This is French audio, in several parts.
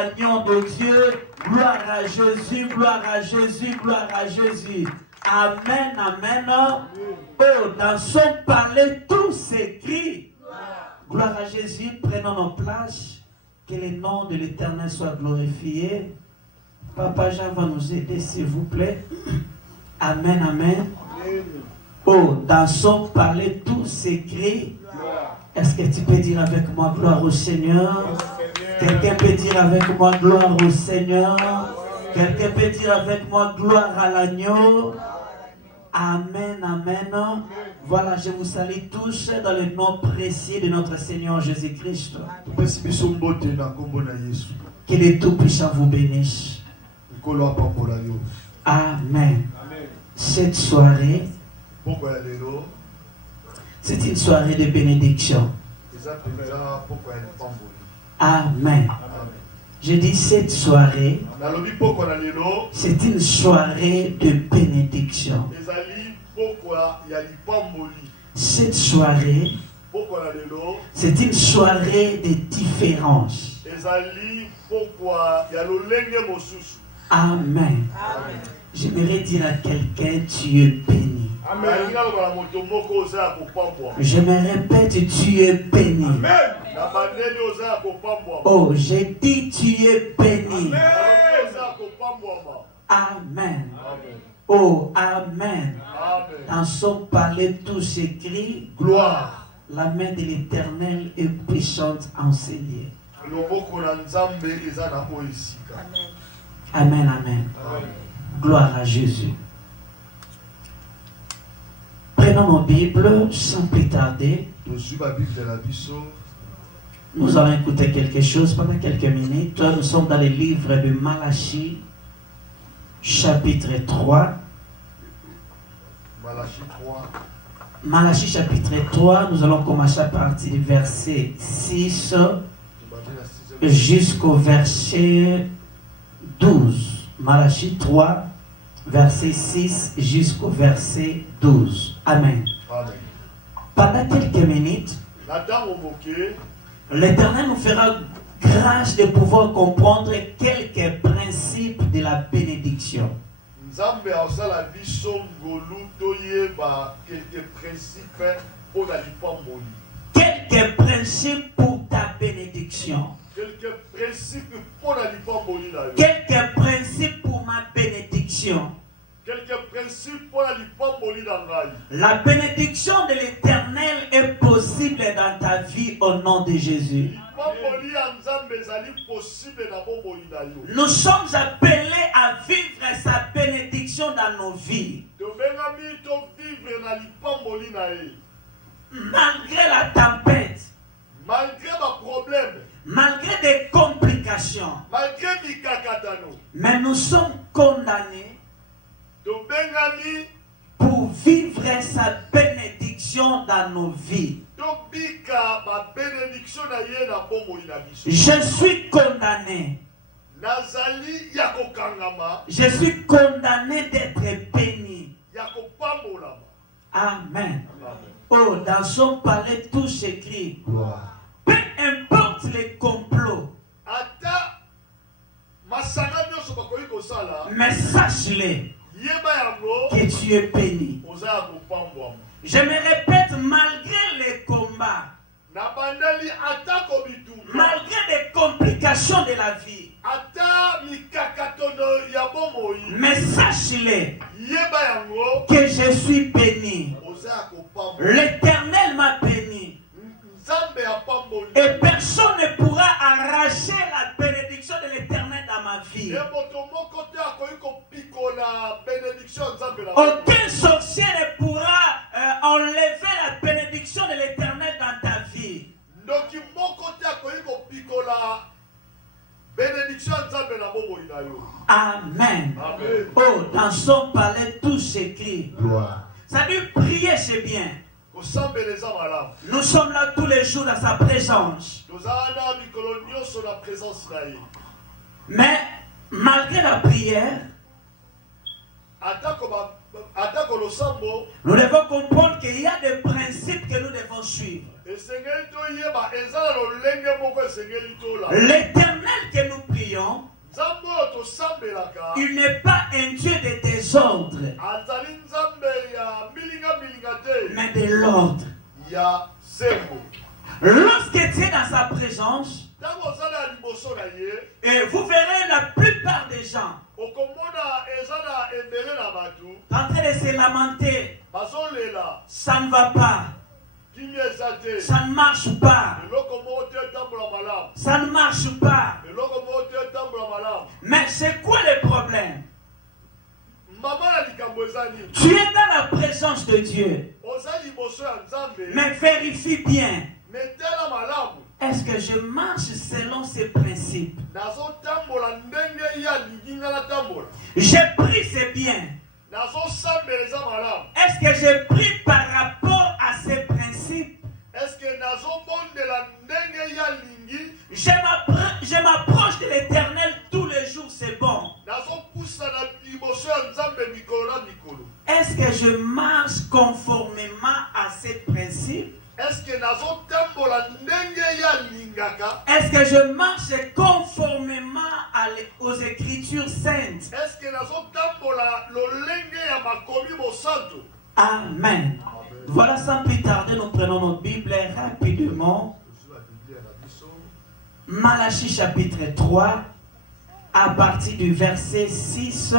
l'agneau de Dieu. Gloire à Jésus, gloire à Jésus, gloire à Jésus. Amen, amen. Oh, dans son palais, tout s'écrit. Gloire à Jésus, prenons nos places. Que le nom de l'Éternel soit glorifié. Papa Jean va nous aider, s'il vous plaît. Amen, amen. Oh, dans son palais, tout s'écrit. Est-ce que tu peux dire avec moi gloire au Seigneur? Quelqu'un peut dire avec moi gloire au Seigneur? Quelqu'un peut dire avec moi gloire à l'agneau? Amen, amen. Voilà, je vous salue tous dans le nom précieux de notre Seigneur Jésus-Christ. Que le Tout-Puissant vous bénisse. Amen. Cette soirée, c'est une soirée de bénédiction. Amen. Je dis cette soirée, c'est une soirée de bénédiction. Cette soirée, c'est une soirée de différence. Amen. J'aimerais dire à quelqu'un, tu es béni. Je me répète, tu es béni. Oh, j'ai dit, tu es béni. Amen. Oh, amen. Dans son palais, tout s'écrit. Gloire. La main de l'Éternel est puissante en ces lieux. Amen, amen. Gloire à Jésus. Prenons nos Bibles sans plus tarder. Nous allons écouter quelque chose pendant quelques minutes. Nous sommes dans le livre de Malachie, chapitre 3. Malachie chapitre 3, nous allons commencer à partir du verset 6 jusqu'au verset 12. Malachie 3, verset 6 jusqu'au verset 12. Amen. Pendant quelques minutes, l'Éternel nous fera grâce de pouvoir comprendre quelques principes de la bénédiction. Quelques principes pour ta bénédiction. Quelques principes pour ma bénédiction. La bénédiction de l'Éternel est possible dans ta vie au nom de Jésus. Nous sommes appelés à vivre sa bénédiction dans nos vies. Malgré la tempête, malgré des complications, mais nous sommes condamnés pour vivre sa bénédiction dans nos vies. Je suis condamné. Je suis condamné d'être béni. Amen. Oh, dans son palais, tout s'écrit. Peu importe les complots, mais sache-le que tu es béni. Je me répète, malgré les combats, malgré les complications de la vie, mais sache-le que je suis béni. L'Éternel m'a béni. Et personne ne pourra arracher la bénédiction de l'Éternel dans ma vie. Aucun sorcier ne pourra enlever la bénédiction de l'Éternel dans ta vie. Amen. Oh, dans son palais, tout s'écrit. Ça dit prier, c'est bien. Nous sommes là tous les jours dans sa présence. Mais malgré la prière, Nous devons comprendre qu'il y a des principes que nous devons suivre. L'Éternel que nous prions, il n'est pas un Dieu de désordre, mais de l'ordre. Lorsque tu es dans sa présence, et vous verrez la plupart des gens en train de se lamenter, ça ne va pas, ça ne marche pas, ça ne marche pas. Mais c'est quoi le problème? Tu es dans la présence de Dieu, mais vérifie bien. Est-ce que je marche selon ces principes? J'ai pris, c'est bien. Est-ce que j'ai pris par rapport à ces principes? Je m'approche de l'Éternel tous les jours, c'est bon. Est-ce que je marche conformément à ces principes? Est-ce que je marche conformément aux Écritures saintes? Amen. Voilà, sans plus tarder, nous prenons notre Bible rapidement. Malachie chapitre 3, à partir du verset 6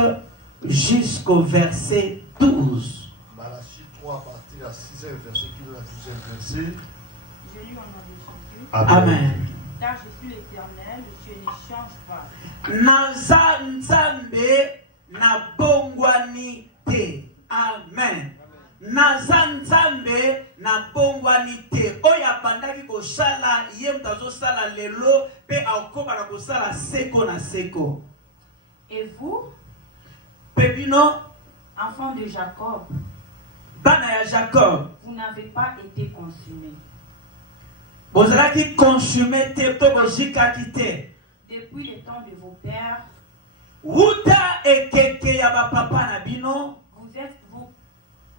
jusqu'au verset 12. Malachie 3, à partir du 6e verset, qui est le 12e verset. Je lis au nom de Jésus. Amen. Car je suis l'Éternel, je ne change pas. Naza nzambe na bongwani te. Amen. Naza nzambe na bongwani te. Oya bandaki ko sala yem tazo sala lelo pe akoba na ko sala seko na seko. Et vous, Pebino, enfants de Jacob, bana ya Jacob, vous n'avez pas été consumés. bozalaki consumé te to bozikaki te. Depuis le temps de vos pères, Wuta ekeke ya ba papa na bino,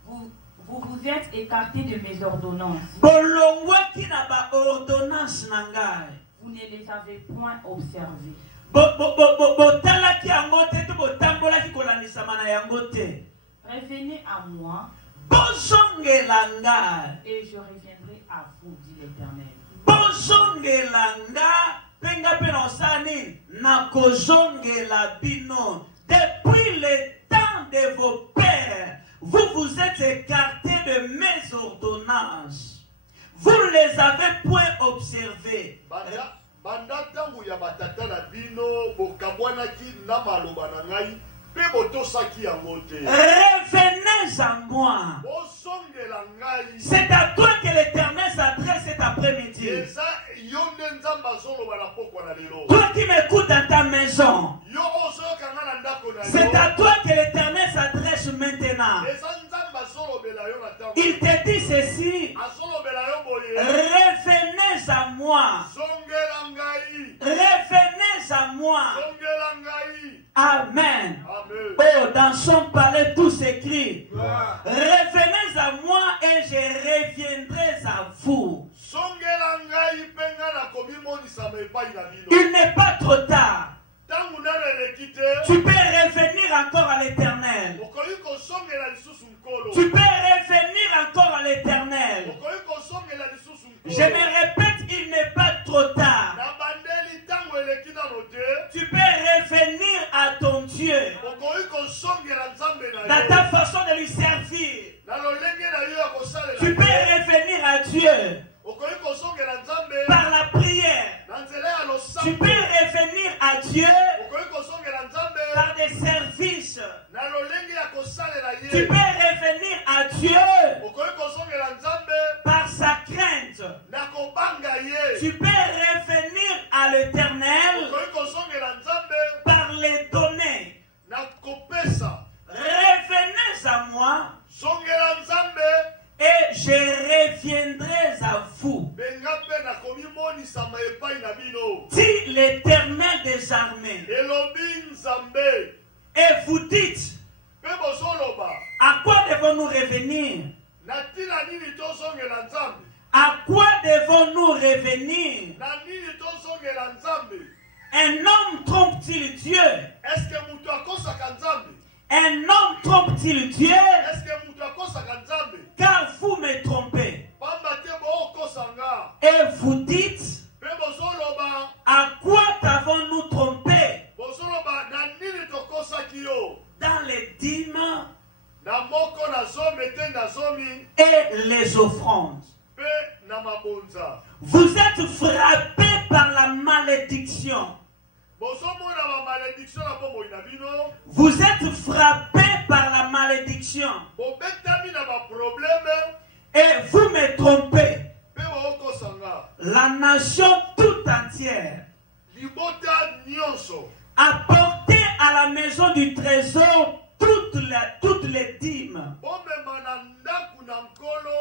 vous êtes écartés de mes ordonnances. bolongwaki na ba ordonnance na ngai. Vous ne les avez point observées. Botalaki yango te to botambolaki kolandisama na yango te. Revenez à moi Bozongela ngai. et je reviendrai à vous, dit l'Éternel. Bozongela nga penga pe na osani na kozongela bino. Depuis le temps de vos pères, vous vous êtes écartés de mes ordonnances. Vous ne les avez point observées. Banda tangu ya batata na bino bokabwanaki na maloba na ngai pe botosaki yango te. Revenez à moi. Bosongela ngai. C'est à toi que l'Éternel s'adresse cet après-midi. Eza yonde nzamba zoloba na pokwa na lelo. Toi qui m'écoutes dans ta maison, Yo ozoyoka nga na ndako na yo. c'est à toi que l'Éternel s'adresse maintenant. Eza nzamba zolobela yo na tango. Il te dit ceci: Azolobela yo boye. revenez à moi. Zongela ngai. Revenez à moi. Zongela ngai. Amen. Amen. Oh, dans son palais, tout s'écrit. Revenez à moi et je reviendrai à vous. Zongela ngai penga na komimonisa mepai na bino. Il n'est pas trop tard. Tangu nana elekite. Tu peux revenir encore à l'Éternel. Okoyi kosongela lisusu nkolo. Tu peux revenir encore à l'Éternel. Okoyi kosongela lisusu nkolo. Je me répète, il n'est pas trop tard. Na bandeli tangu eleki nano te. Tu peux revenir à ton Dieu Okoyi kosongela nzambe na yo. dans ta façon de lui servir. Na lolenge na yo ya kosalela. Tu peux revenir à Dieu Okoyi kosongela nzambe. par la prière. Na nzela ya losambo. Tu peux revenir à Dieu Okoyi kosongela nzambe. par des services. Na lolenge ya kosalela ye. Tu peux revenir à Dieu Okoyi kosongela nzambe. par sa crainte. Na kobanga ye. Tu peux revenir à l'Éternel Okoyi kosongela nzambe. par les données. Na kopesa. Revenez à moi Songela nzambe. et je reviendrai à vous. Benga pe na komimonisa epai na bino. Dit l'Éternel des armées. Elobi nzambe. Et vous dites: Pe bozoloba. À quoi devons-nous revenir? Na ntina nini tozongela Nzambe? À quoi devons-nous revenir? Na nini tozongela Nzambe? Un homme trompe-t-il Dieu? Est-ce que mutu akosaka Nzambe? Un homme trompe-t-il Dieu? Est-ce que mutu akosaka Nzambe? Car vous me trompez. Pamba te bokosanga. Et vous dites, Pe bozoloba, à quoi t'avons-nous trompé? bozoloba na nini tokosaki yo? Dans les dîmes Na moko na zomi te na zomi et les offrandes. pe na mabonza. Vous êtes frappés par la malédiction. Bozomona ba malédiction na bomoi na bino. Vous êtes frappés par la malédiction. Bobetami na ba problème Et vous me trompez. pe bokosanga. La nation tout entière Libota nyonso. apportez à la maison du trésor toutes les dîmes, Bomema na ndaku na nkolo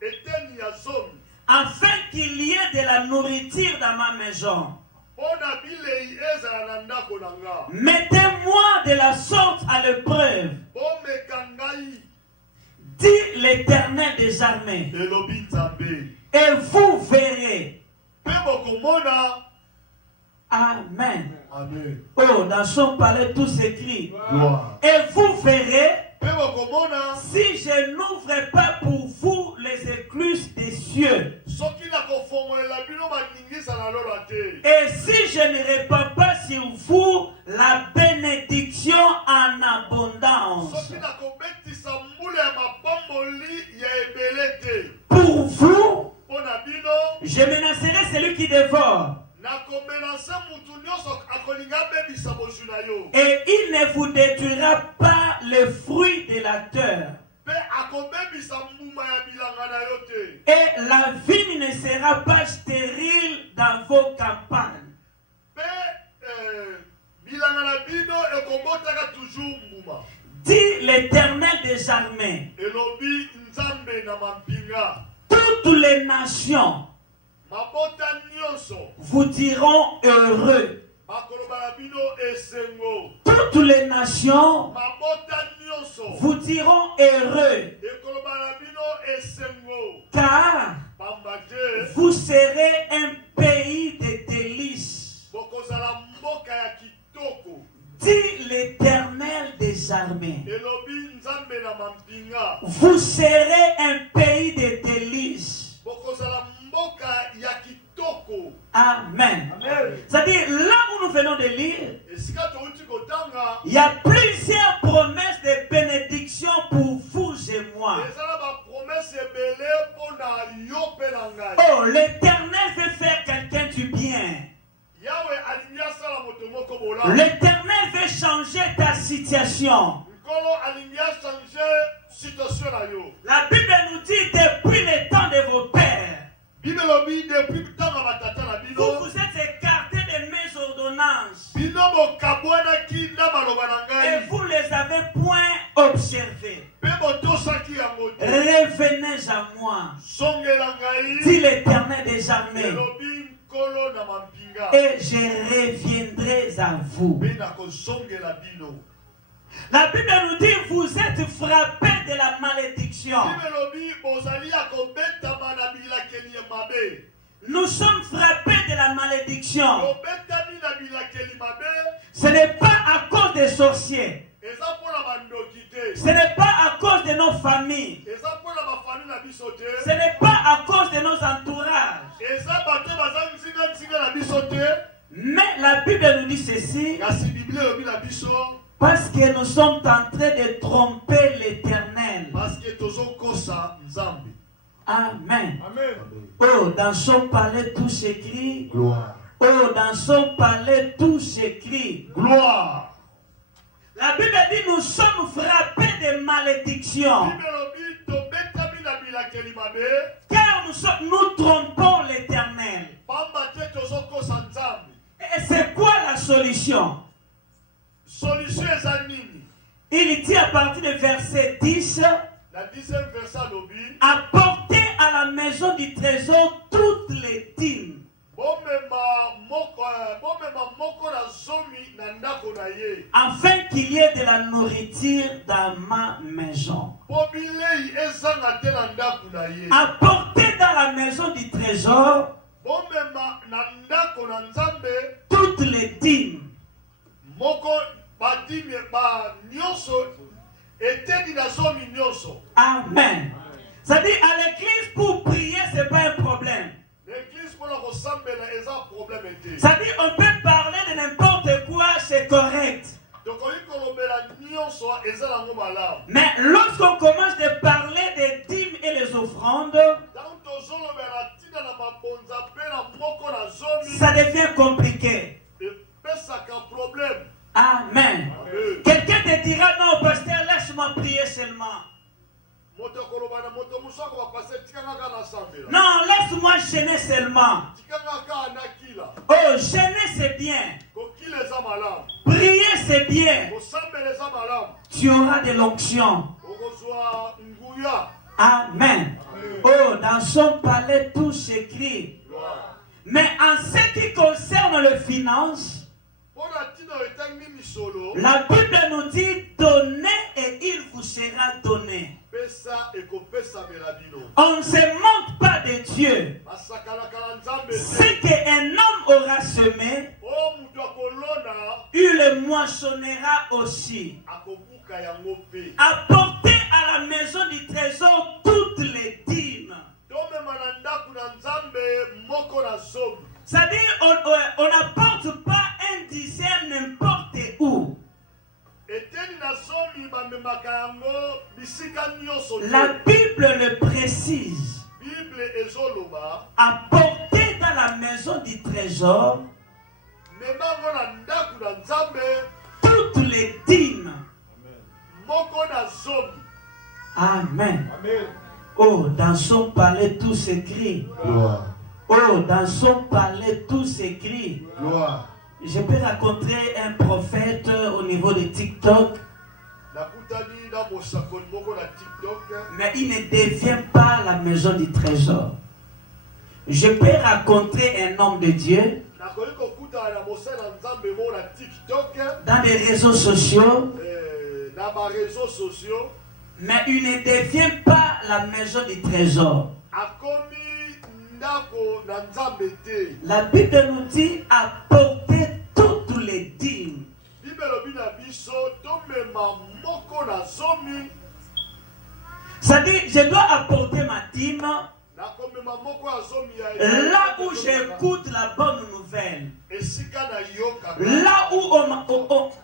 eteni ya zomi. afin qu'il y ait de la nourriture dans ma maison. Pona bilei ezala na ndako na nga. Mettez-moi de la sorte à l'épreuve, Bomeka ngai dit l'Éternel des armées, elobi Nzambe. et vous verrez. Pe bokomona. Amen. Amen. Oh, dans son palais tout s'écrit. Gloire. Et vous verrez, Pe bokomona. si je n'ouvre pas pour vous les écluses des cieux, Soki na kofongolela bino baningisa na lola te. et si je ne répands pas sur vous la bénédiction en abondance, Soki na kobetisa mbula ya mapamboli ya ebele te. pour vous, Pona bino. je menacerai celui qui dévore, Na komenase mutu nyonso akolinga bebisa bozwi na yo. et il ne vous détruira pas le fruit de la terre, Pe akobebisa mbuma ya bilanga na yo te. et la vigne ne sera pas stérile dans vos campagnes. Pe bilanga na bino ekobotaka toujours mbuma. Dit l'Éternel des armées, Elobi Nzambe na mampinga. toutes les nations Mabota nyonso. vous diront heureux. Bakoloba na bino esengo. Toutes les nations Mabota nyonso. vous diront heureux, Ekoloba na bino esengo. car Pamba te. vous serez un pays de délices, Bokozala mboka ya kitoko. dit l'Éternel des armées. Elobi Nzambe na mampinga. Vous serez un pays de délices. Bokozala mboka ya kitoko. Amen. Amen. C'est-à-dire, là où nous venons de lire, Esika touti kotanga. il y a plusieurs promesses de bénédiction pour vous et moi. Ezala ba promesse ebele pona yo pe na ngai. Oh, l'Éternel veut faire quelqu'un du bien. Yahweh alingi asala moto moko bola. L'Éternel veut changer ta situation. Nkolo alingi achanger situation na yo. La Bible nous dit depuis le temps de vos pères, Bible lobi depuis tanga batata na vous bino. vous êtes écartés de mes ordonnances Bino bokabwanaki na maloba na et ngai. vous les avez point observés. Pe botosaki yango te. Revenez à moi, Songela ngai. dit l'Éternel des armées, Elobi nkolo na mampinga. et je reviendrai à vous. Pe na kozongela bino. La Bible nous dit, vous êtes frappés de la malédiction. Bible lobi bozali ya kobetama na bilakeli ya mabe. Nous sommes frappés de la malédiction. Kobetami na bilakeli mabe. Ce n'est pas à cause des sorciers. Eza mpona bandoki te. Ce n'est pas à cause de nos familles. Eza mpona bafami na biso te. Ce n'est pas à cause de nos entourages. Eza bato baza nzinga na biso te. Mais la Bible nous dit ceci, Kasi Bible elobi na biso. parce que nous sommes en train de tromper l'Éternel. Parce que tozokosa Nzambe. Amen. Amen. Oh, dans son palais tout s'écrit. Gloire. Oh, dans son palais tout s'écrit. Gloire. La Bible dit nous sommes frappés de malédiction. Bible elobi tobetami na bilakeli mabe. Car nous trompons l'Éternel. Pamba te tozokosa Nzambe. Et c'est quoi la solution? Solution eza nini? Il dit à partir du verset 10, La 10e verset lobi. apportez à la maison du trésor toutes les dîmes. Bomema moko na zomi afin qu'il y ait de la nourriture dans ma maison. Apportez dans la maison du trésor toutes les dîmes. Amen. C'est-à-dire à l'église pour prier, ce n'est pas un problème. C'est-à-dire on peut parler de n'importe quoi, c'est correct. Mais lorsqu'on commence de parler des dîmes et les offrandes, ça devient compliqué. Amen. Quelqu'un te dira, non, pasteur, laisse-moi prier seulement. Non, laisse-moi gêner seulement. Oh, gêner c'est bien. Prier c'est bien. Tu auras de l'onction. Amen. Oh, dans son palais tout s'écrit. Mais en ce qui concerne les finances, la Bible nous dit donnez et il vous sera donné. On ne se moque pas de Dieu. Ce qu'un homme aura semé, il le moissonnera aussi. Apportez à la maison du trésor toutes les dîmes. C'est-à-dire, on n'apporte pas un dixième n'importe où. La Bible le précise. Apportez dans la maison du trésor toutes les dîmes. Amen. Oh, dans son palais tout s'écrit. Oh, dans son palais tout s'écrit. Je peux raconter un prophète au niveau de TikTok. Mais il ne devient pas la maison du trésor. Je peux raconter un homme de Dieu dans les réseaux sociaux. Mais il ne devient pas la maison du trésor. La Bible nous dit apporter toutes les dîmes. C'est-à-dire, je dois apporter ma dîme là où j'écoute la bonne nouvelle. Là où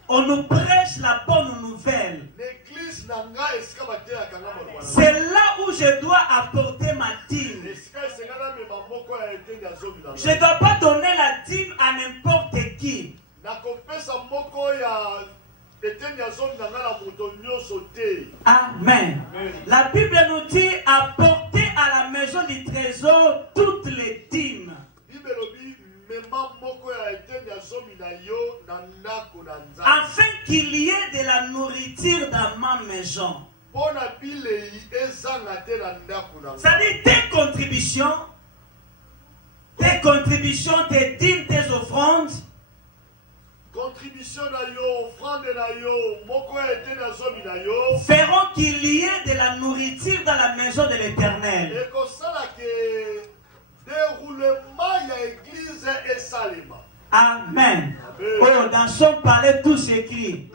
on nous prêche la bonne nouvelle. C'est là où je dois apporter ma dîme. Je ne dois pas donner la dîme à n'importe qui. Amen. La Bible nous dit apporter à la maison du trésor toutes les dîmes. Afin qu'il y ait de la nourriture dans ma maison. C'est-à-dire tes contributions, tes dîmes, tes offrandes, feront qu'il y ait de la nourriture dans la maison de l'Éternel. Amen. Oh, dans son palais tout s'écrit.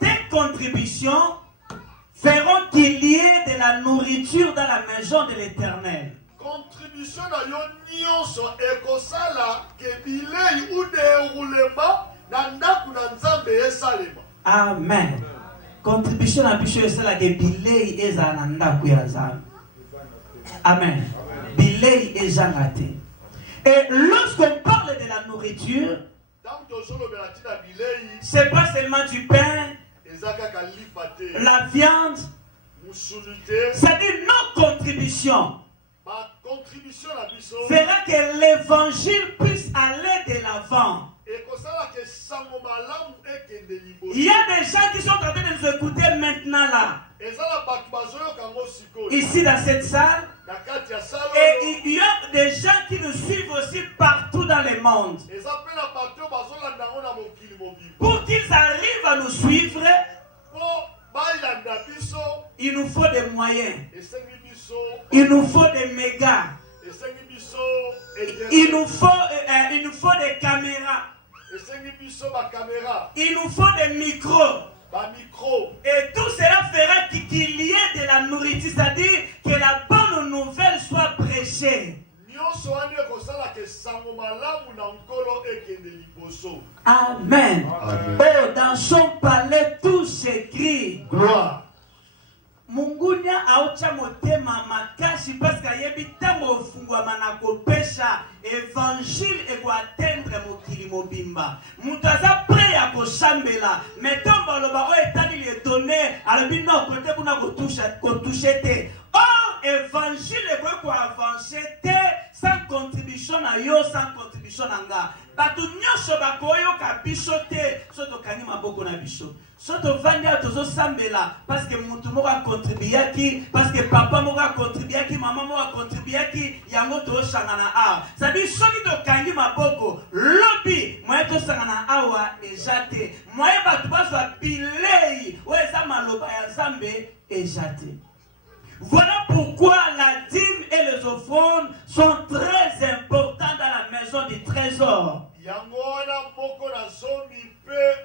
Tes contributions feront qu'il y ait de la nourriture dans la maison de l'Éternel. Amen. Contribution à biso esala ke bilei ezala ndaku ya Nzambe. Amen. Bilei ezangate. Et lorsqu'on parle de la nourriture, c'est pas seulement du pain, la viande, c'est-à-dire nos contributions fera que l'évangile puisse aller de l'avant. Il y a des gens qui sont en train de nous écouter maintenant là. Ici dans cette salle. Et il y a des gens qui nous suivent aussi partout dans le monde. eza mpe na bato bazolanda yango na mokili mobimba Pour qu'ils arrivent à nous suivre, mpo balanda biso il nous faut des moyens. esengi biso Il nous faut des mégas. esengi biso Il nous faut des caméras. esengi biso bacaméra Il nous faut des micros. bamicro Et tout cela fera qu'il y ait de la nourriture, c'est-à-dire que la bonne nouvelle soit prêchée. nyonso wana ekosalaka esango malamu na nkolo ekende liboso. Amen. Amen. Oh, dans son palais, tout s'écrit. Gloire. Mungunya aocha motema makasi parce que yebi tango ofungwama na kopesha évangile eko atteindre mokili mobimba. Mutu aza prêt ya kosambela mais tomba loba oyo etali li étonné alobi no kote kuna kotouche te. Or évangile eko koavance te sans contribution na yo, sans contribution na nga. Bato nyonso bakoyoka biso te so tokangi maboko na biso. So tovandi ato tozosambela parce que mutu moko akontribuyaki, parce que papa moko akontribuyaki, mama moko akontribuyaki, yango tozosangana awa. C'est-à-dire soki tokangi maboko lobi moye tosangana awa eza te. Moye bato bazwa bilei oyo eza maloba ya Nzambe eza te. Voilà pourquoi la dîme et les offrandes sont très importants dans la maison du trésor. Yango wana moko na zomi pe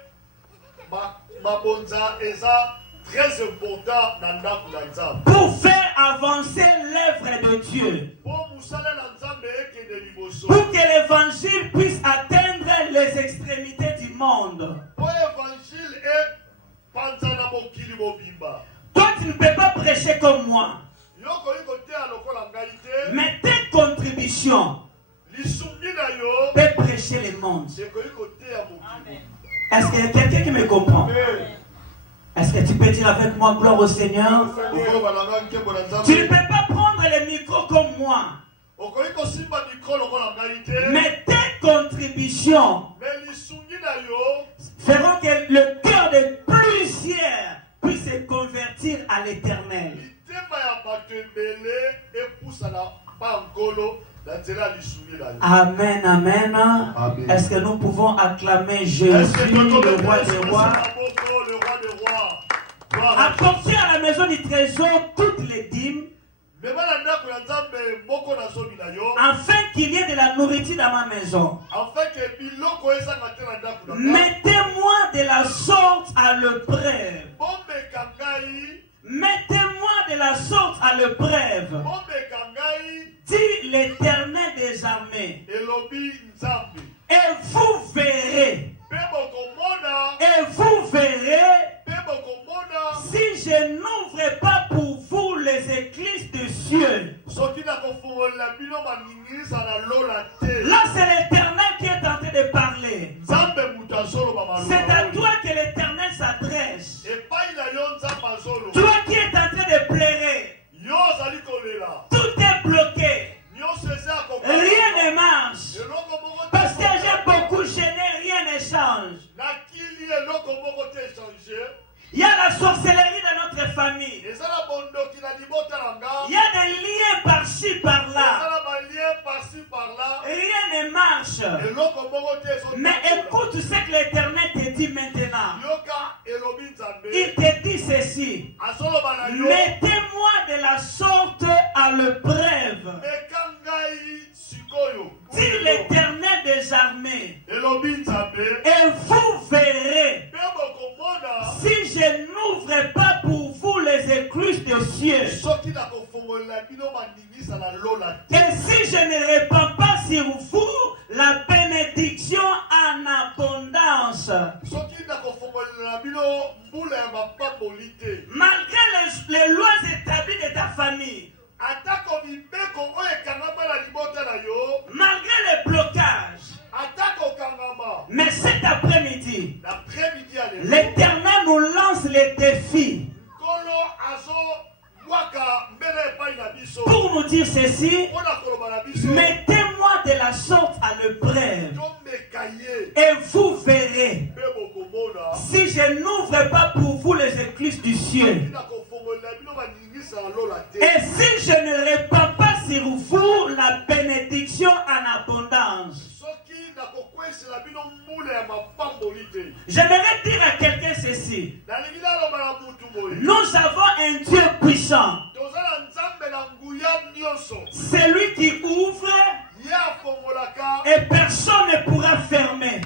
mabonza eza très important na ndako na Nzambe. Pour faire avancer l'œuvre de Dieu. Po musala na Nzambe ekende liboso. Pour que l'évangile puisse atteindre les extrémités du monde. Po évangile e panza na mokili mobimba. Toi, tu ne peux pas prêcher comme moi. Yoko yiko te alokola ngai te. Mais tes contributions Lisungi na yo peuvent prêcher le monde. yeko yiko te ya mokili. Est-ce qu'il y a quelqu'un qui me comprend? Amen. Est-ce que tu peux dire avec moi gloire au Seigneur? Oko balanga nkembo na Tu ne Nzambe. peux pas prendre le micro comme moi. Oko yiko simba mikro lokola ngai te. Mais tes contributions Mais lisungi na yo feront que le cœur de plusieurs puisse se convertir à l'éternel. litema ya bato ebele epusa na pankolo na nzela lisungi na yo. Amen, amen. Amen. Est-ce que nous pouvons acclamer Est-ce Jésus, que le roi des rois? le roi des rois. Gloire à Jésus. Apportez à la maison du trésor toutes les dîmes, Mema na ndako ya Nzambe moko na zomi na yo. afin qu'il y ait de la nourriture dans ma maison. Afin que biloko ezanga te na ndako na ngai. Mettez-moi de la sorte à l'épreuve. Bomeka ngai. Mettez-moi de la sorte à l'épreuve, Bomeka ngai. dit l'Éternel des armées. Elobi Nzambe. Et vous verrez, Pe bokomona. et vous verrez, Pe bokomona. si je n'ouvre pas pour vous les écluses des cieux. Soki na kofungolela bino maningisa na lola te. Là, c'est l'Éternel qui est en train de parler. Nzambe mutu azoloba maloba. C'est à toi que l'Éternel s'adresse. Epai na yo Nzambe azoloba. Toi qui es en train de pleurer, Yo ozali kolela. tout est bloqué. Nyonso eza kokala. Rien ne marche. Eloko moko te. Parce que j'ai beaucoup gêné, rien ne change. nakili eloko moko te échange. Il y a la sorcellerie dans notre famille. Eza na bondoki na libota na nga. Il y a des liens par-ci, par-là. Eza na balien par-ci par-là. Rien ne marche. Eloko moko te ezo. Mais écoute ce que l'Éternel te dit maintenant. Yoka elobi Nzambe. Il te dit ceci. Azoloba na yo. Mettez-moi de la sorte à l'épreuve, Meka ngai sikoyo. dit l'Éternel des armées. Elobi Nzambe. Et vous verrez, Pe bokomona. si je n'ouvre pas pour vous les écluses des cieux, Soki na kofongolela bino maningisa na lola te. et si je ne répands pas sur vous la bénédiction en abondance, Soki na kofongolela bino mbula ya mapamboli te. malgré les lois établies de ta famille, Atako mibeko oyo ekangama na libota na yo. malgré les blocages, Atako kangama. mais cet après-midi, L'après-midi à l'époque. l'Éternel nous lance les défis Kolo azo waka mbele epai na biso. pour nous dire ceci. Mpona koloba na biso. Mettez-moi de la sorte à l'épreuve, Tomeka ye. et vous verrez, Mpe bokomona. si je n'ouvre pas pour vous les écluses du ciel, Na kofongolela bino baningisa na lola te. et si je ne répands pas sur vous la bénédiction en abondance, Soki J'aimerais dire à quelqu'un ceci. Nous avons un Dieu puissant. C'est lui qui ouvre et personne ne pourra fermer.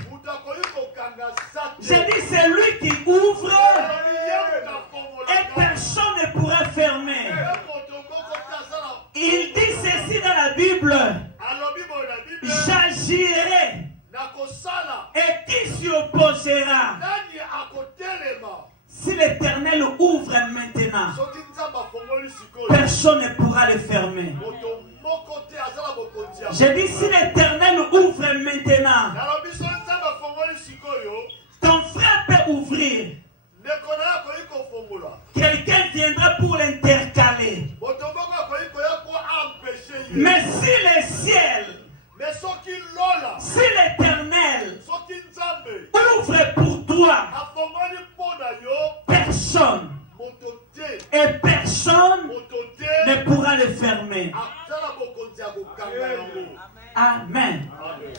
J'ai dit c'est lui qui ouvre et personne ne pourra fermer. Il dit ceci dans la Bible. J'agirai. Et qui s'y opposera? Si l'Éternel ouvre maintenant, personne ne pourra le fermer. J'ai dit si l'Éternel ouvre maintenant, ton frère peut ouvrir. Quelqu'un viendra pour l'intercaler. Mais si le ciel, si l'Éternel ouvre pour toi, personne et personne ne pourra le fermer. Amen.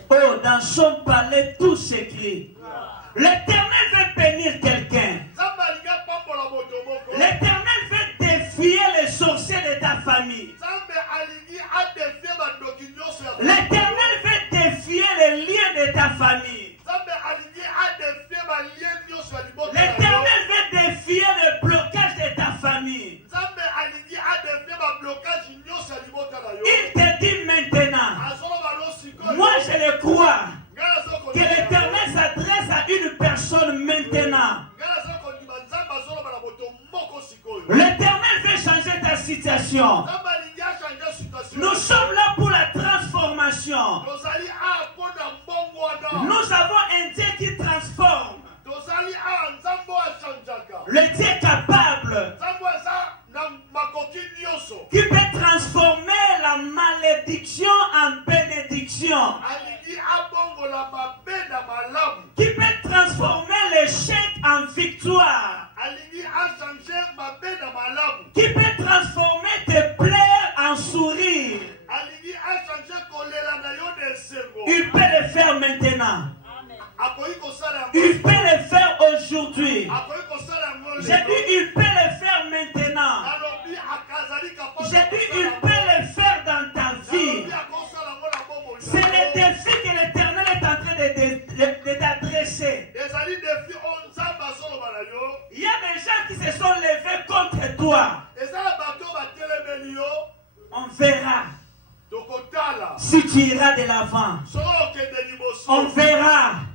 Oh, dans son palais, tout s'écrit. L'Éternel veut bénir quelqu'un. L'Éternel veut défier les sorciers de ta famille. L'Éternel veut défier les liens de ta famille. L'Éternel veut défier le blocage de ta famille. Il te dit maintenant, moi je le crois, que l'Éternel s'adresse à une personne maintenant. L'Éternel veut changer ta situation. Nous sommes là pour la transformation. Nous avons un Dieu qui transforme. Le Dieu capable, qui peut transformer la malédiction en bénédiction, qui peut transformer l'échec en victoire, qui peut transformer tes pleurs en sourire. Il peut le faire maintenant. Il peut le faire aujourd'hui. J'ai dit il peut le faire maintenant. J'ai dit il peut le faire dans ta vie. C'est le défi que l'Éternel est en train de t'adresser. Il y a des gens qui se sont levés contre toi. On verra si tu iras de l'avant. On verra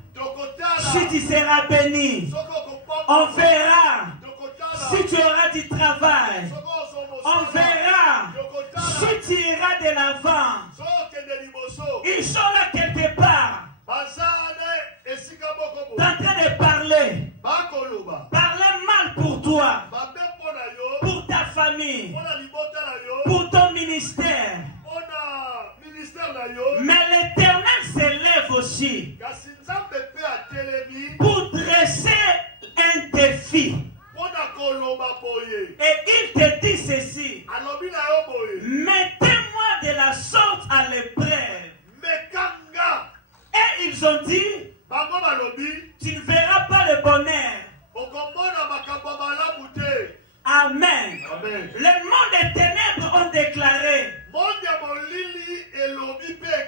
si tu seras béni. On verra si tu auras du travail. On verra si tu iras de l'avant. Ils sont là quelque part, en train de parler. Parler mal pour toi, pour ta famille, pour ton ministère. Mais l'Éternel s'élève aussi pour dresser un défi. Et il te dit ceci: mettez-moi de la sorte à l'épreuve. Et ils ont dit, tu ne verras pas le bonheur. Amen. Le monde des ténèbres ont déclaré,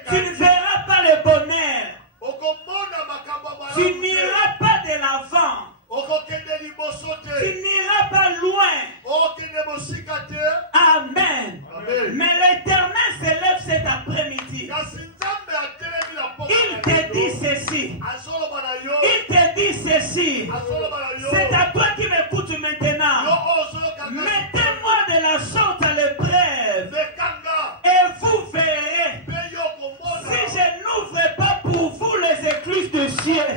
tu ne verras pas le bonheur. Tu n'iras pas de l'avant. Tu n'iras pas loin. Amen. Mais l'Éternel s'élève cet après-midi. Il te dit ceci. Il te dit ceci. C'est à toi qui m'écoutes maintenant. Mettez-moi de la sorte à l'épreuve. Et vous verrez. Si je n'ouvre pas pour vous les écluses de ciel.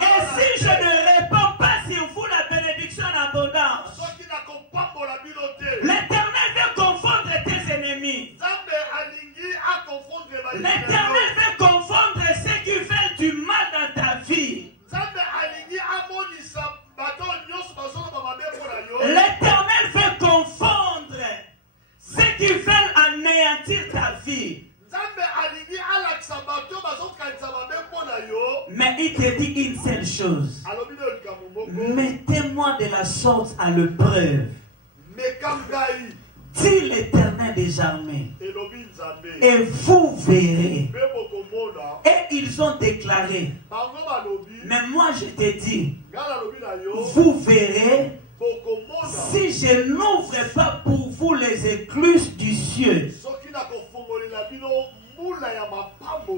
Et si je ne réponds pas sur vous la bénédiction en abondance. L'Éternel veut confondre tes ennemis. L'Éternel veut confondre ceux qui veulent du mal dans ta vie. dit une seule chose. Mettez-moi de la sorte à l'épreuve, dit l'Éternel des armées, et vous verrez. Et ils ont déclaré, mais moi je te dis, vous verrez si je n'ouvre pas pour vous les écluses du ciel.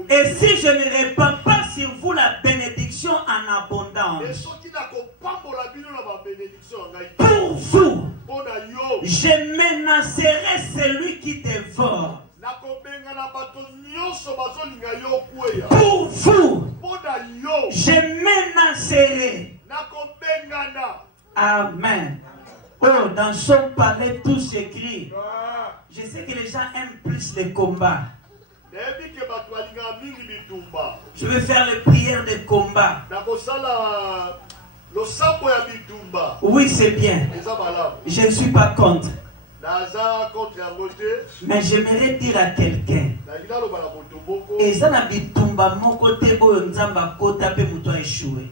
Et si je ne répands pas sur vous la bénédiction en abondance, pour vous, je menacerai celui qui dévore. Pour vous, je menacerai. Amen. Oh, dans son palais, tout s'écrit. Je sais que les gens aiment plus les combats. Je vais faire les prières de combat. Oui, c'est bien. Je ne suis pas contre. Mais j'aimerais dire à quelqu'un, et ça n'a bitumba mon côté où nzamba kota pe muto échoué.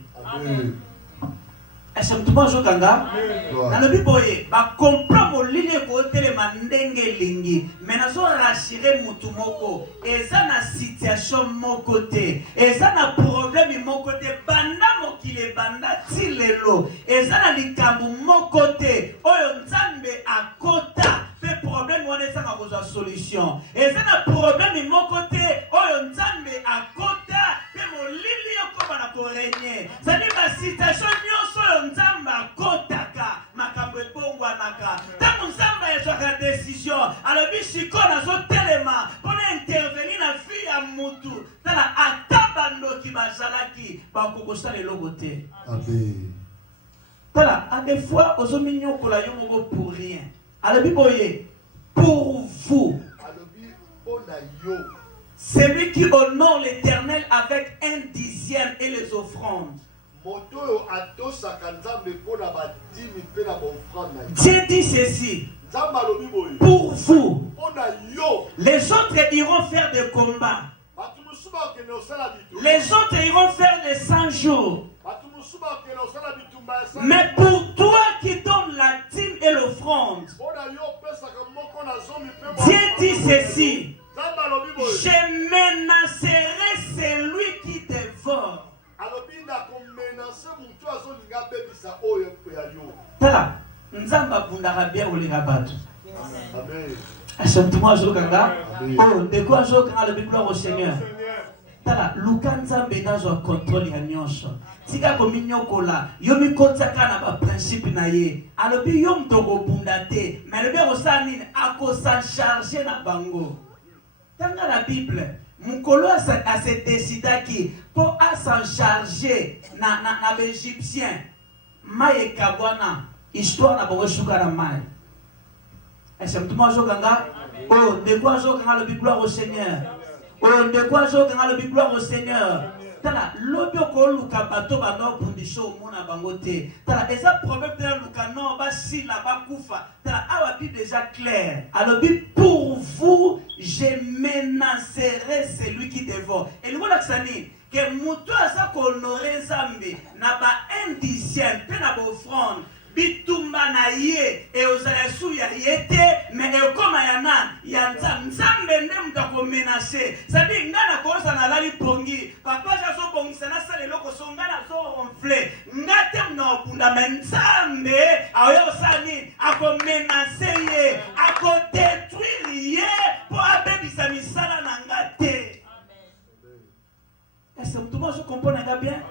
Est-ce que tu penses au Kanga? Dans le biboye, ba comprend mon ligne côté le mandenge lingi, mais nous avons rassuré mutumoko. Et ça na situation mon côté, et ça na problème mon côté. Banda mo kile banda tilelo, et ça na likambu mon côté. Oyo nzambe akota. Problème on est ça a besoin solution et ça na problème mon côté oyo nzambe akota pe mo lili comme na korenye ça dit ma situation nyonso oyo nzambe akotaka makambo ebongwa naka tango nzambe ezwaka décision alors bisiko nazo telema pour intervenir na vie ya mutu tala atabando ki bazalaki ba kokosala eloko te. Amen. Tala à des fois ozominyo kola yo moko pour rien. Alors biboye pour vous, celui qui honore l'Éternel avec 1/10 et les offrandes. Dieu dit ceci. Pour vous, les autres iront faire des combats. Les autres iront faire les 100 jours. Mais pour toi qui donnes la dîme et l'offrande, Dieu dit ceci. Je menacerai celui qui dévore. Tala, nzamba bundaka bien olinga bato. Amen. Achète-moi Jokanga. Oh, de quoi Jokanga le gloire au Seigneur. Tala, lukanza benazo contrôle ya nyonso. Tika kominyo kola, yomi kotsaka na ba principe na ye. Alobi yom toko bundate, mais le be osani ako s'en charger na bango. Tanga la Bible, mukolo a se décidaki pour a s'en charger na l'Égyptien. Maye kabwana, histoire na bango shuka na mai. Est-ce que tout le monde joue Kanga? Oh, de quoi joue Kanga le gloire au Seigneur? Oh, de quoi joue Kanga le gloire au Seigneur? Tala, l'obio ko luka bato ba no pundisho mona bangote. Tala, eza problème de luka no ba si la ba kufa. Tala, awa Bible déjà clair. Alors, pour vous, je menacerai celui qui dévore. Et nous voilà que ça dit que muto asa ko honorer Zambe na ba 1/10 pe na ba offrande. Bitumba na ye e ozala su ya yete mais e koma ya nan ya nzambe nde mutako menacer ça dit ngana ko sa na lali pongi papa ja so bongisa na sale loko so ngana so ronfler ngate mna opunda nzambe ayo sani ako menacer ye ako détruire ye pour abebisa misala na ngate. Est-ce que tout le monde comprend bien?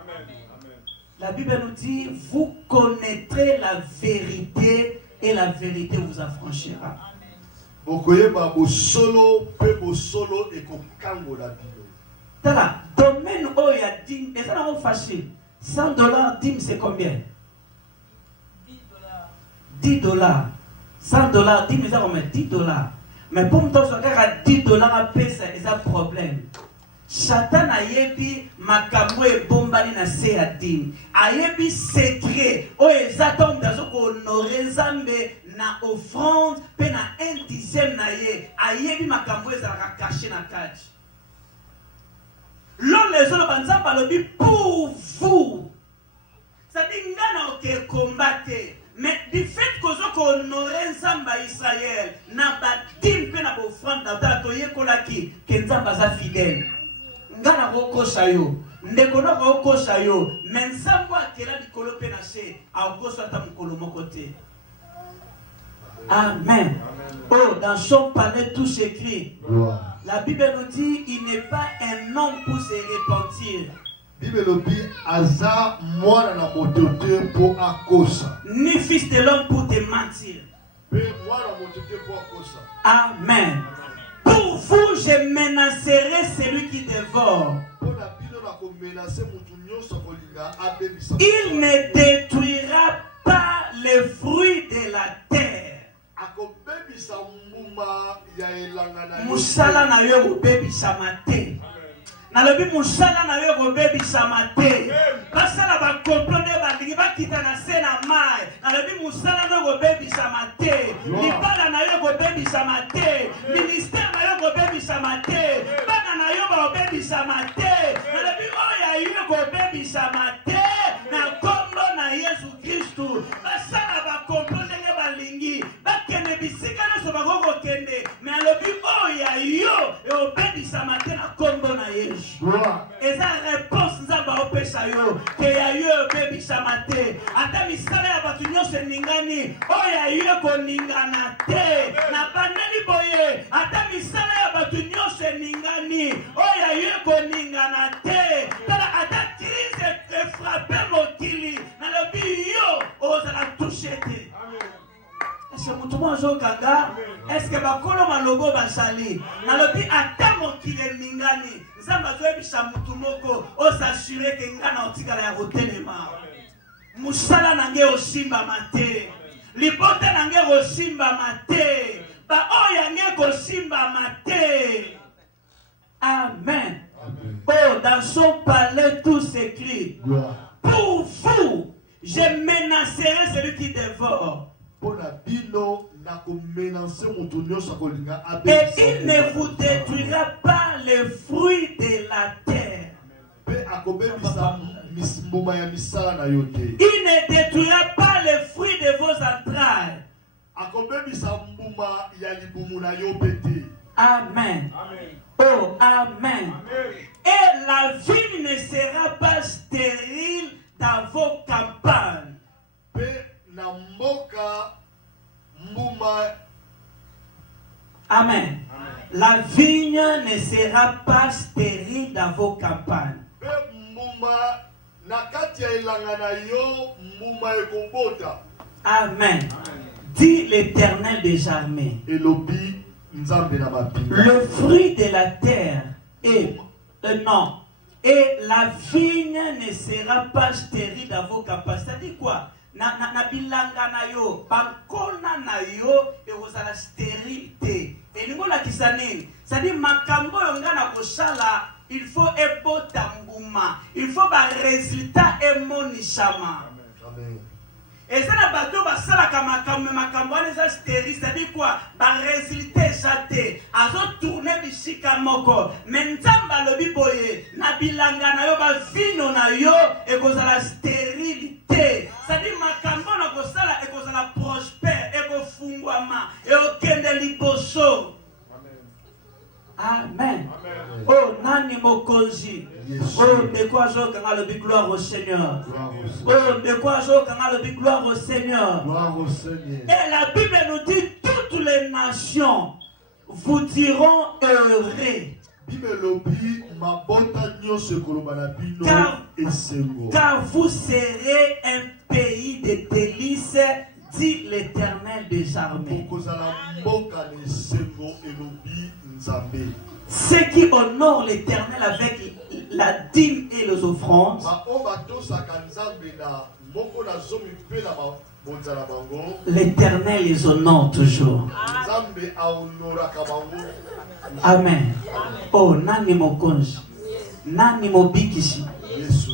La Bible nous dit, vous connaîtrez la vérité et la vérité vous affranchira. Tala, domaine où il y a 10, mais ça n'a pas facile. $100, 10 c'est combien? $10. $100, 10 mais ça combien? $10. Mais pour me dire que $10 à payer, c'est un problème. Satan ayebi makambo ebombani na se ya dîme. Ayebi secret o ezatom dazo ko honorer Nzambe na offrande pe na 1/10 na ye. Ayebi makambo ezalaka caché na kati. L'on les autres banzamba lobi pour vous. Ça dit ngana ok combattre. Mais du fait que vous honorez Nzamba Israël, na badim pe na bofrande na toye kolaki que Nzamba za fidèle. Ngana roko sayo, ndekona roko sayo, mais Nzamba akela likolo pe na se, akoso ata mukolo moko te. Amen. Oh, dans son palais tout s'écrit. La Bible nous dit il n'est pas un homme pour se repentir. Ni fils de l'homme pour te mentir. Amen. Pour vous, je menacerai celui qui dévore. Il ne détruira pas les fruits de la terre. Musala na yo baby samate. Na lobi musala na yo baby samate. Basala ba comprendre ba ndiki ba kita na sena mai. Na lobi musala na yo baby samate. Libala na yo baby samate. Ministère na yo baby samate. Bana na yo ba baby samate. Na lobi oya yo baby samate. Na kombo na Yesu Kristu. Basala ba comprendre ba lingi. Bakene bisika na so ba go kende. Mais lobi oya yo e baby samate na kombo na Yesu. Et sa réponse nzamba opesa yo ke ya yo baby samate ata misala ya batu nyonso ningani oya yo koningana te na bandeli boye ata misala ya batu nyonso ningani oya yo koningana te tala ata crise e frappe mokili na lobi yo ozala touché te. Est-ce que mutu mwazo kanga? Est-ce que bakolo malobo basali? Na lobi ata mokili ningani Nzamba zoebisa mutu moko osasure ke ngana otikala ya kotelema. Musala nange osimba mate. Lipote nange osimba mate. Ba oya nge kosimba mate. Amen. Oh, dans son palais tout s'écrit. Pour vous, je menacerai celui qui dévore. Et il ne vous détruira pas les fruits de la terre. Il ne détruira pas les fruits de vos entrailles. Amen. Oh, amen. Et la vigne ne sera pas stérile dans vos campagnes. Amen. La vigne ne sera pas stérile dans vos campagnes. Amen. Dit l'Éternel des armées. Le fruit de la terre est non. Et la vigne ne sera pas stérile dans vos campagnes. C'est-à-dire quoi? Na bilanga na yo, bankona na yo, et vous allez stérilité. Et nous la kisanine. C'est-à-dire makambo yonga na kosala, il faut ebota mbuma, il faut ba résultat emonishama. Amen. Et ça na bato ba sala makambo eza stérile, c'est-à-dire quoi? Ba résultat jate, azo tourner bisika moko. Mais nzamba lobi boye, na bilanga na yo ba vino na yo, et vous allez stérilité. C'est-à-dire makambo na kosala et vous allez prospère, et vous fungwama, et okende liboso. Amen. Oh, nani mokonzi. Oh, de quoi je quand le gloire au Seigneur. Oh, de quoi je quand le gloire au Seigneur. Et la Bible nous dit toutes les nations vous diront heureux. Car vous serez un pays de délices, dit l'Éternel des armées. Ceux qui honorent l'Éternel avec la dîme et les offrandes, l'Éternel les honore toujours. Amen. Oh, nani mokonji, nani mobikisi.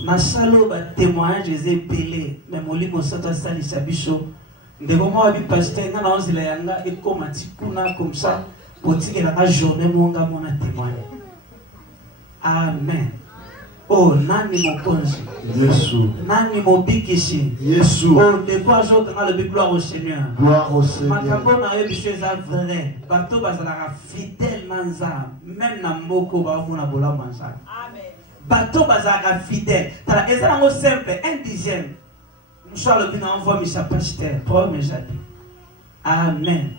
Nasalo ba témoignage les épelés, mais molimo sata sali sabiso. Ndeko mo abi pasteur na onzela yanga et comme atikuna comme ça. Pour dire la journée mon gars mon témoin. Amen. Oh, nani mokonzi. Yesu. Nani mobikisi. Yesu. Oh, de quoi j'entends le gloire au Seigneur. Gloire au Seigneur. Makambo na yo biso eza vrai. Bato bazalaka fidèle manza. Même na mboko bavuna bola manza. Amen. Bato bazalaka fidèle. Tala eza nango simple 1/10. Moussa le bina envoie Missa Pasteur. Premier jadi. Amen.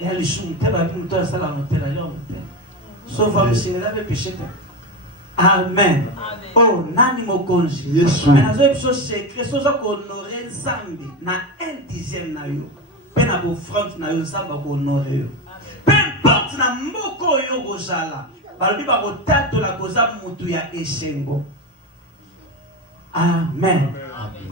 Et à l'issue, tu vas venir à la montagne. Sauf à monsieur, il avait péché. Amen. Oh, nani mokonzi. Yesu. Mais nazo ebiso secret, so za ko honorer Nzambe na 1/10 na yo. Pe na bo front na yo Nzambe ko honorer yo. Peu importe na moko yo kozala. Balobi ba ko tato la koza mutu ya esengo. Amen.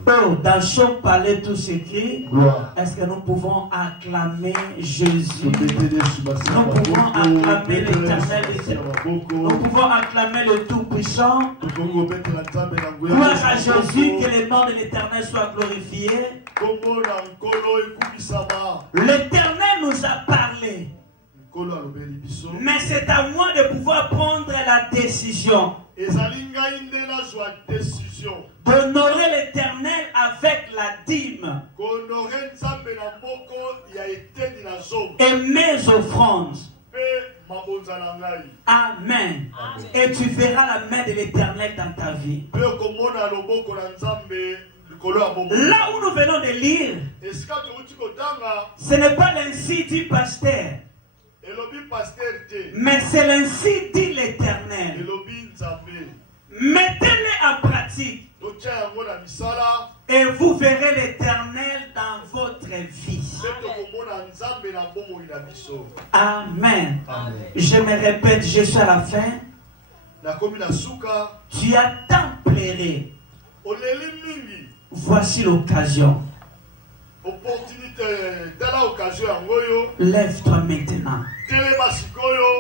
Oh, dans son palais tout s'écrit. Est-ce que nous pouvons acclamer Jésus? Nous pouvons acclamer l'Éternel. Nous pouvons acclamer le Tout-Puissant. Gloire à Jésus, que le nom de l'Éternel soit glorifié. L'Éternel nous a parlé. Mais c'est à moi de pouvoir prendre la décision d'honorer l'Éternel avec la dîme et mes offrandes. Amen. Et tu verras la main de l'Éternel dans ta vie. Là où nous venons de lire, ce n'est pas l'ainsi dit pasteur, mais c'est l'ainsi dit l'Éternel. Mettez-les en pratique et vous verrez l'Éternel dans votre vie. Amen. Je me répète, je suis à la fin. Tu as tant pleuré. Voici l'occasion. Lève-toi maintenant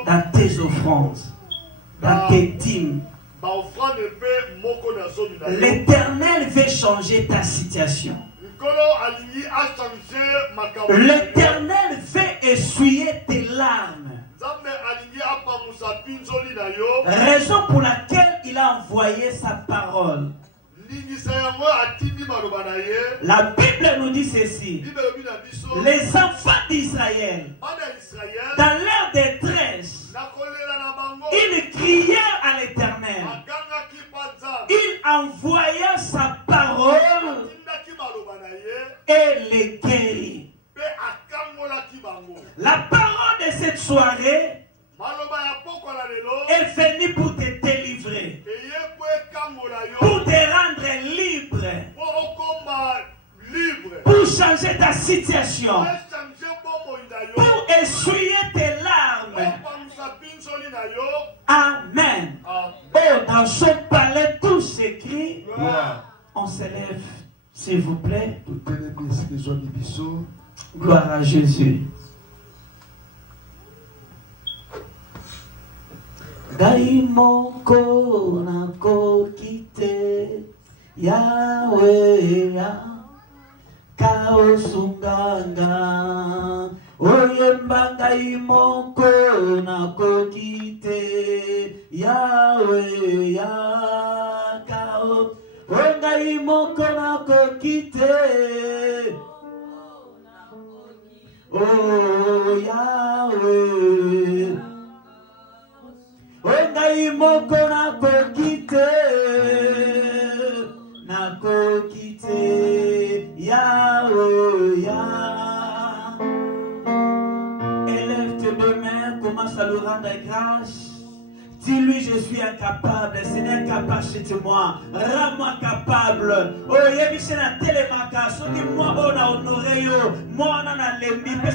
dans tes offrandes, dans tes dîmes. L'Éternel veut changer ta situation. L'Éternel veut essuyer tes larmes. Raison pour laquelle il a envoyé sa parole. La Bible nous dit ceci. Les enfants d'Israël, dans leur détresse, ils crièrent à l'Éternel. Il envoya sa parole et les guérit. La parole de cette soirée est venue pour te délivrer, pour te rendre libre, pour changer ta situation, pour essuyer tes larmes. Amen. Oh, dans son palais, tout s'écrit. On s'élève, s'il vous plaît. Gloire à Jésus. Gai moko nako kite Yahweh ya kao sunganga oyemba gai moko nako kite Yahweh ya kao gai moko nako kite oh Yahweh Ongai moko nako kite Yahweh ya. Élève tes deux mains, commence à lui rendre grâce. Dis-lui, je suis incapable, Seigneur, capable chez moi. Rends-moi capable. Oh, yebisena telemaka, so dis moi on a honoré yo, moi on a lembi.